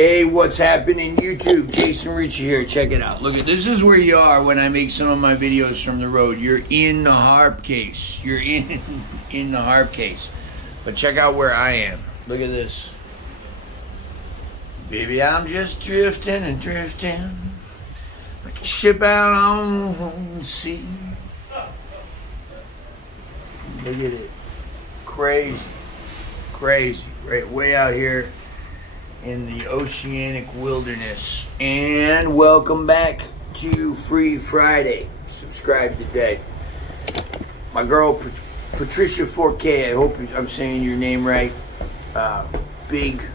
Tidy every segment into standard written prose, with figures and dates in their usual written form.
Hey, what's happening YouTube? Jason Ricci here. Check it out. Look at this is where you are when I make some of my videos from the road. You're in the harp case. You're in the harp case. But check out where I am. Look at this. Baby, I'm just drifting and drifting like a ship out on the sea. Look at it. Crazy. Crazy. Right way out here in the oceanic wilderness. And welcome back to Free Friday. Subscribe today. My girl Patricia 4K, I hope I'm saying your name right. Big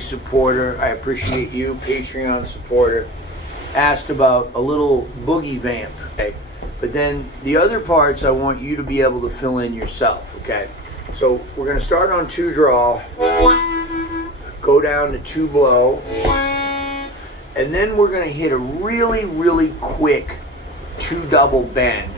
supporter. I appreciate you. Patreon supporter. Asked about a little boogie vamp. Okay? But then the other parts I want you to be able to fill in yourself. Okay? So we're going to start on 2 draw. Go down to 2 blow, and then we're going to hit a really quick 2 double bend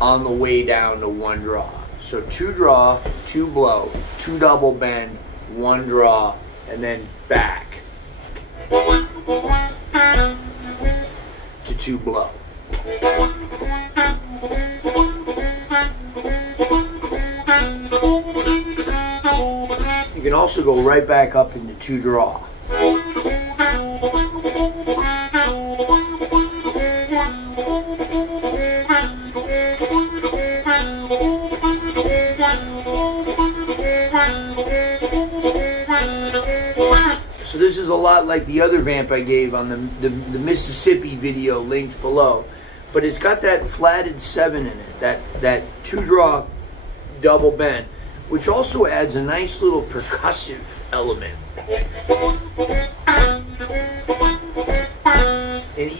on the way down to 1 draw. So 2 draw, 2 blow, 2 double bend, 1 draw, and then back to 2 blow. You can also go right back up into 2 draw. So this is a lot like the other vamp I gave on the Mississippi video linked below. But it's got that flatted 7 in it, that 2 draw double bend, which also adds a nice little percussive element. And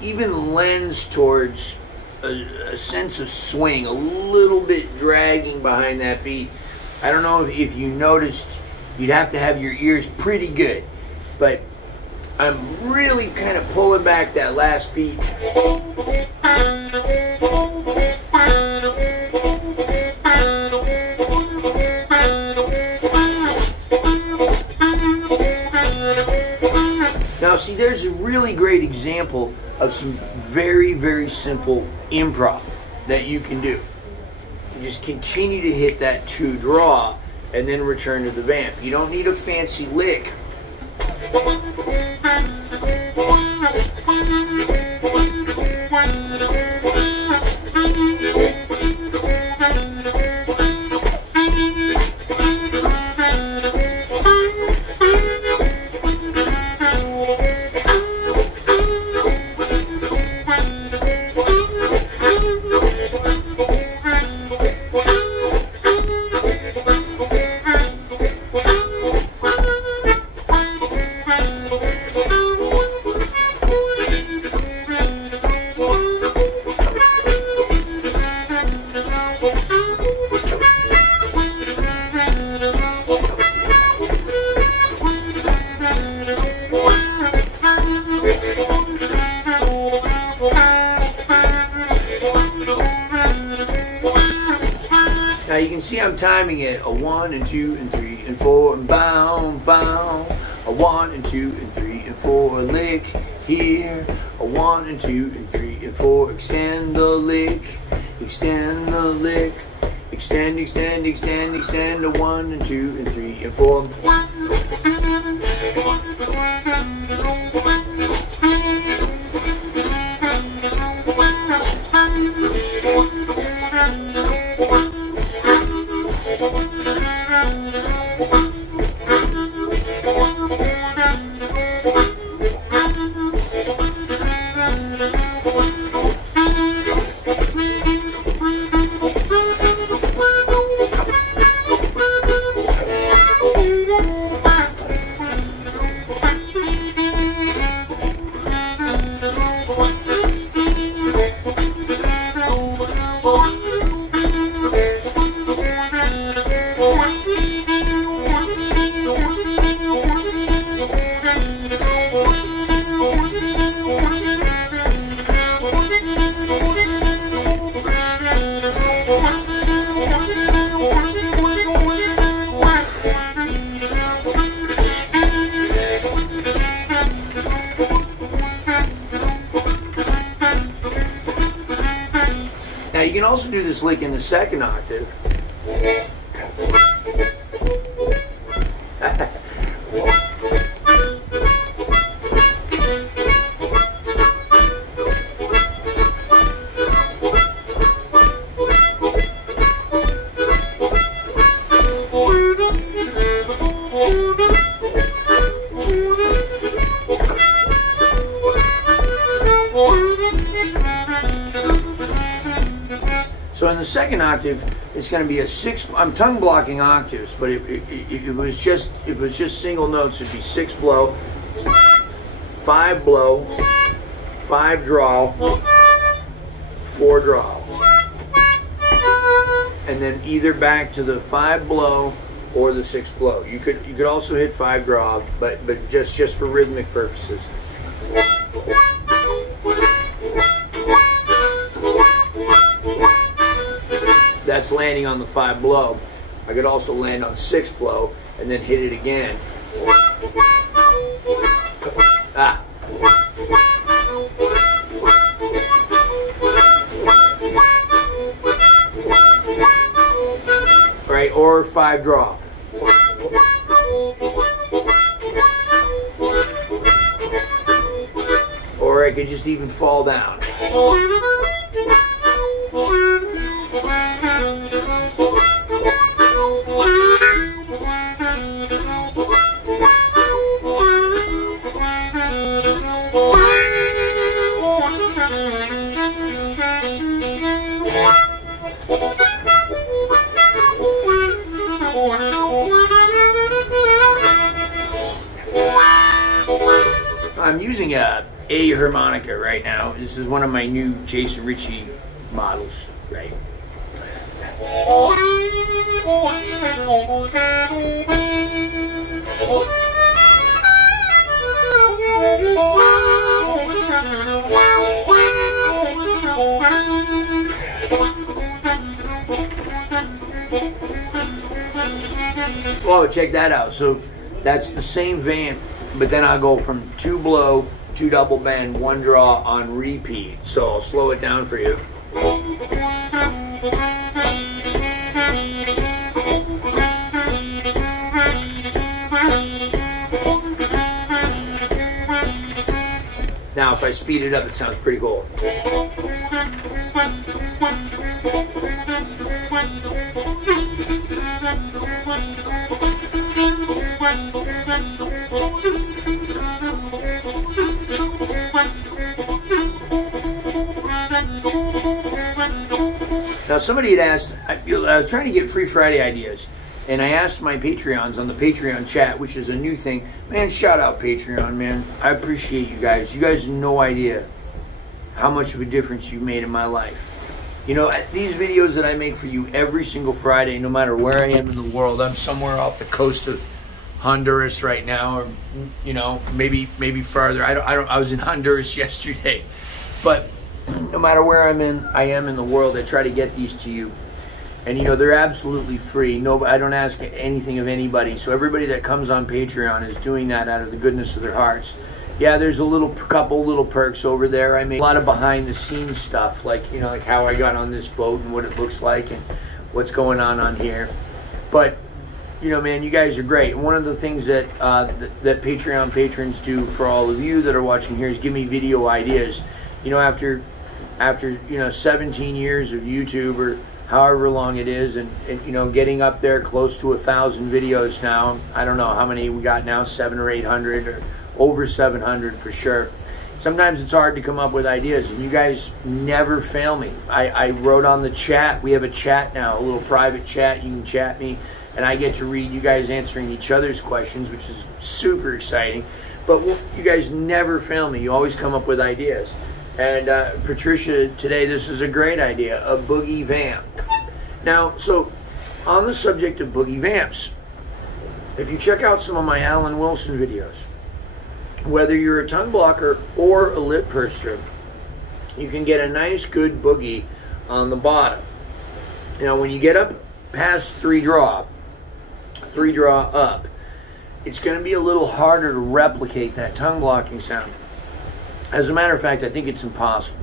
even lends towards a sense of swing, a little bit dragging behind that beat. I don't know if you noticed, you'd have to have your ears pretty good, but I'm really kind of pulling back that last beat. Now see, there's a really great example of some very simple improv that you can do. You just continue to hit that 2 draw and then return to the vamp. You don't need a fancy lick. Now you can see I'm timing it, a 1 and 2 and 3 and 4 and bound, a 1 and 2 and 3 and 4, lick here, a 1 and 2 and 3 and 4, extend the lick, extend the lick, extend, a 1 and 2 and 3 and 4. you can also do this lick in the second octave. So in the second octave, it's going to be a 6. I'm tongue blocking octaves, but if it was just single notes, it'd be 6 blow, 5 blow, 5 draw, 4 draw, and then either back to the 5 blow or the 6 blow. You could also hit 5 draw, but just for rhythmic purposes. That's landing on the 5 blow. I could also land on 6 blow and then hit it again. Ah. Right, or 5 draw. Or I could just even fall down. I'm using a harmonica right now. This is one of my new Ricci models, right? Whoa, check that out. So that's the same vamp, but then I'll go from 2 blow, 2 double bend, 1 draw on repeat. So I'll slow it down for you. Now if I speed it up, it sounds pretty cool. Now somebody had asked, I was trying to get Free Friday ideas, and I asked my Patreons on the Patreon chat, which is a new thing. Man, shout out Patreon, man. I appreciate you guys. You guys have no idea how much of a difference you've made in my life. You know, these videos that I make for you every single Friday, no matter where I am in the world, I'm somewhere off the coast of Honduras right now, or you know, maybe farther. I was in Honduras yesterday, but no matter where I am in the world, I try to get these to you. And you know, they're absolutely free. No, I don't ask anything of anybody. So everybody that comes on Patreon is doing that out of the goodness of their hearts. Yeah, there's a couple little perks over there. I make a lot of behind the scenes stuff, like, you know, like how I got on this boat and what it looks like and what's going on here. But you know, man, you guys are great. And one of the things that that Patreon patrons do for all of you that are watching here is give me video ideas. You know, after you know 17 years of YouTube or however long it is, and you know, getting up there close to 1,000 videos now. I don't know how many we got now, 700 or 800 or over 700 for sure. Sometimes it's hard to come up with ideas, and you guys never fail me. I wrote on the chat. We have a chat now, a little private chat. You can chat me, and I get to read you guys answering each other's questions, which is super exciting. But you guys never fail me. You always come up with ideas. And Patricia, today this is a great idea, a boogie vamp. Now, so on the subject of boogie vamps, if you check out some of my Alan Wilson videos, whether you're a tongue blocker or a lip purser, you can get a nice good boogie on the bottom. Now, when you get up past 3 draw up, it's going to be a little harder to replicate that tongue blocking sound. As a matter of fact, I think it's impossible.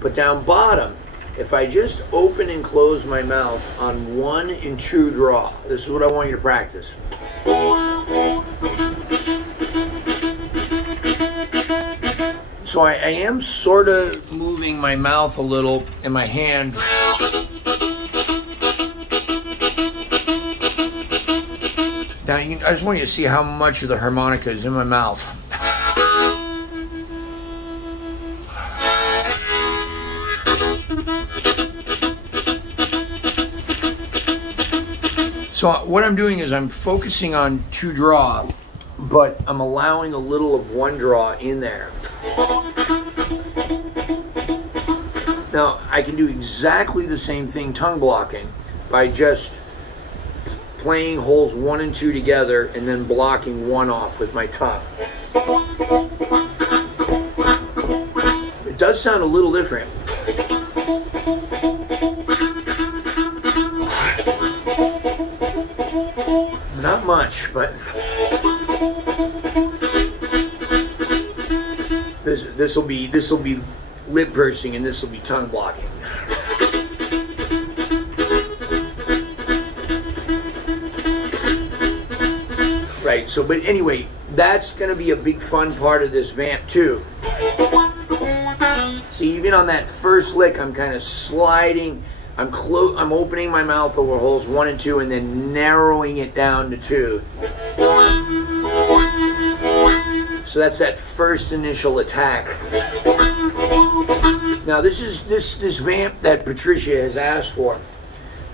But down bottom, if I just open and close my mouth on 1 and 2 draw, this is what I want you to practice. So I am sort of moving my mouth a little and my hand. Now, I just want you to see how much of the harmonica is in my mouth. So what I'm doing is I'm focusing on 2 draw, but I'm allowing a little of 1 draw in there. Now, I can do exactly the same thing tongue blocking by just playing holes 1 and 2 together and then blocking 1 off with my tongue. It does sound a little different. Not much, but this will be lip pursing and this will be tongue blocking. Right, so but anyway, that's going to be a big fun part of this vamp too. See, even on that first lick, I'm kind of sliding. I'm opening my mouth over holes 1 and 2 and then narrowing it down to 2. So that's that first initial attack. Now this vamp that Patricia has asked for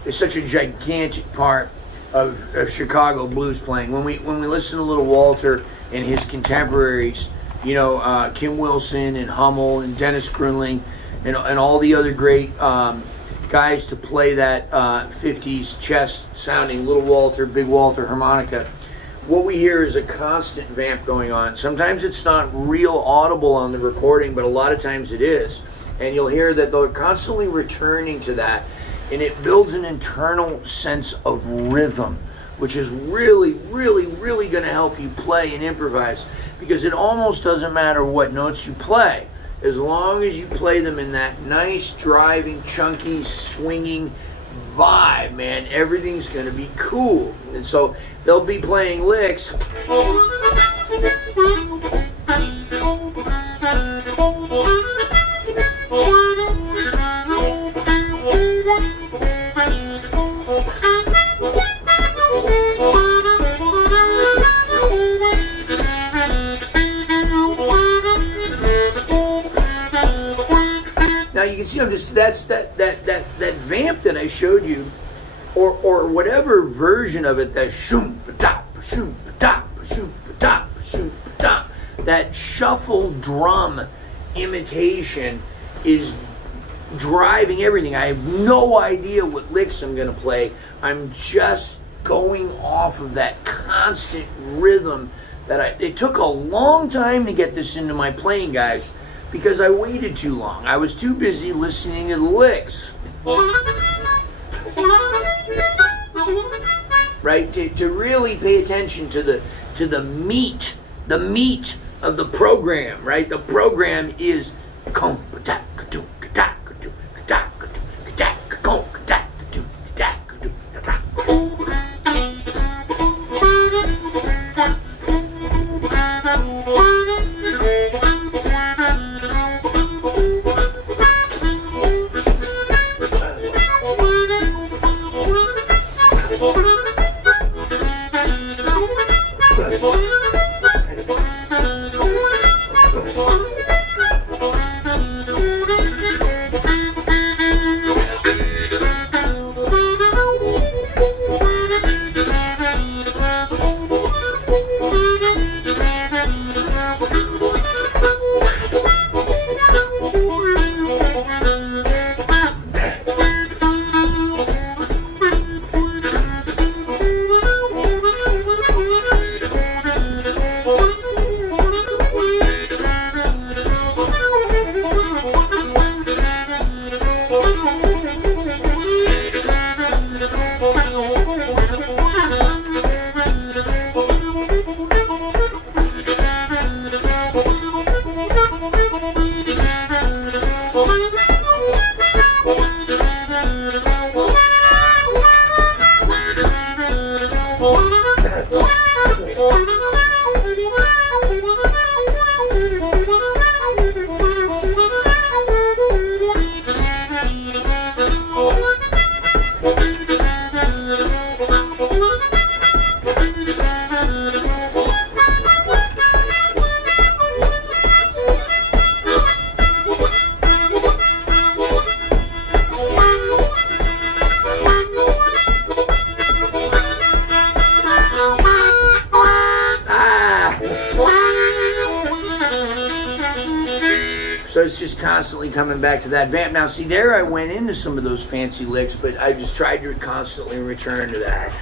is such a gigantic part of Chicago blues playing. When we listen to Little Walter and his contemporaries, you know, Kim Wilson and Hummel and Dennis Grunling and all the other great guys to play that 50s chest sounding Little Walter, Big Walter harmonica, what we hear is a constant vamp going on. Sometimes it's not real audible on the recording, but a lot of times it is. And you'll hear that they're constantly returning to that, and it builds an internal sense of rhythm, which is really, really, really going to help you play and improvise, because it almost doesn't matter what notes you play. As long as you play them in that nice, driving, chunky, swinging vibe, man, everything's going to be cool. And so they'll be playing licks. Now you can see that's that vamp that I showed you, or whatever version of it, that shoom pa shoom pa shoom pa shoom pa, that shuffle drum imitation is driving everything. I have no idea what licks I'm going to play. I'm just going off of that constant rhythm that it took a long time to get this into my playing, guys, because I waited too long. I was too busy listening to the licks. Right? To really pay attention to the meat of the program, right? The program is So it's just constantly coming back to that vamp. Now, see, there I went into some of those fancy licks, but I just tried to constantly return to that.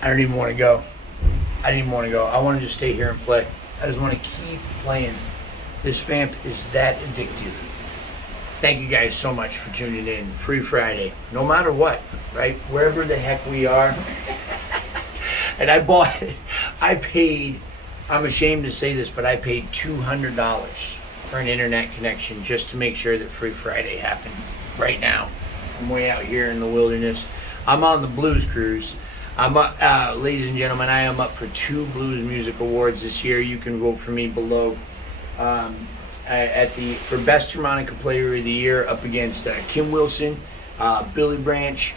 I don't even want to go. I didn't even want to go. I want to just stay here and play. I just want to keep playing. This vamp is that addictive. Thank you guys so much for tuning in. Free Friday. No matter what, right? Wherever the heck we are. And I bought it. I paid, I'm ashamed to say this, but I paid $200 for an internet connection just to make sure that Free Friday happened right now. I'm way out here in the wilderness. I'm on the Blues Cruise. I'm up, ladies and gentlemen, I am up for 2 Blues Music Awards this year. You can vote for me below. For Best Harmonica Player of the Year, up against Kim Wilson, Billy Branch,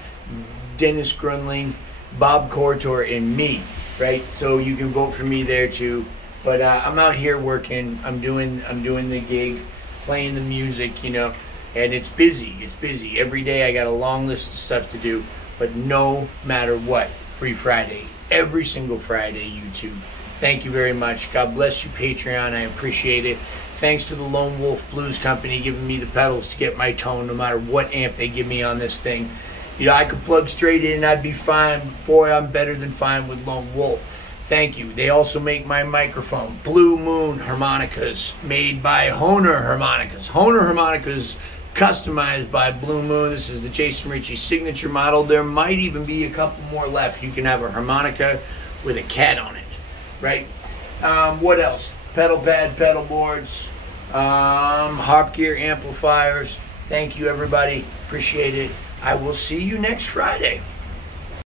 Dennis Grunling, Bob Cortor, and me, right? So you can vote for me there too. But I'm out here working. I'm doing the gig, playing the music, you know, and it's busy. It's busy. Every day I got a long list of stuff to do. But no matter what, Free Friday, every single Friday, YouTube. Thank you very much. God bless you, Patreon. I appreciate it. Thanks to the Lone Wolf Blues Company giving me the pedals to get my tone no matter what amp they give me on this thing. You know, I could plug straight in and I'd be fine. Boy, I'm better than fine with Lone Wolf. Thank you. They also make my microphone, Blue Moon Harmonicas, made by Hohner Harmonicas. Hohner Harmonicas, customized by Blue Moon. This is the Jason Ricci signature model. There might even be a couple more left. You can have a harmonica with a cat on it, right? What else? Pedal pad, pedal boards, harp gear amplifiers. Thank you, everybody. Appreciate it. I will see you next Friday.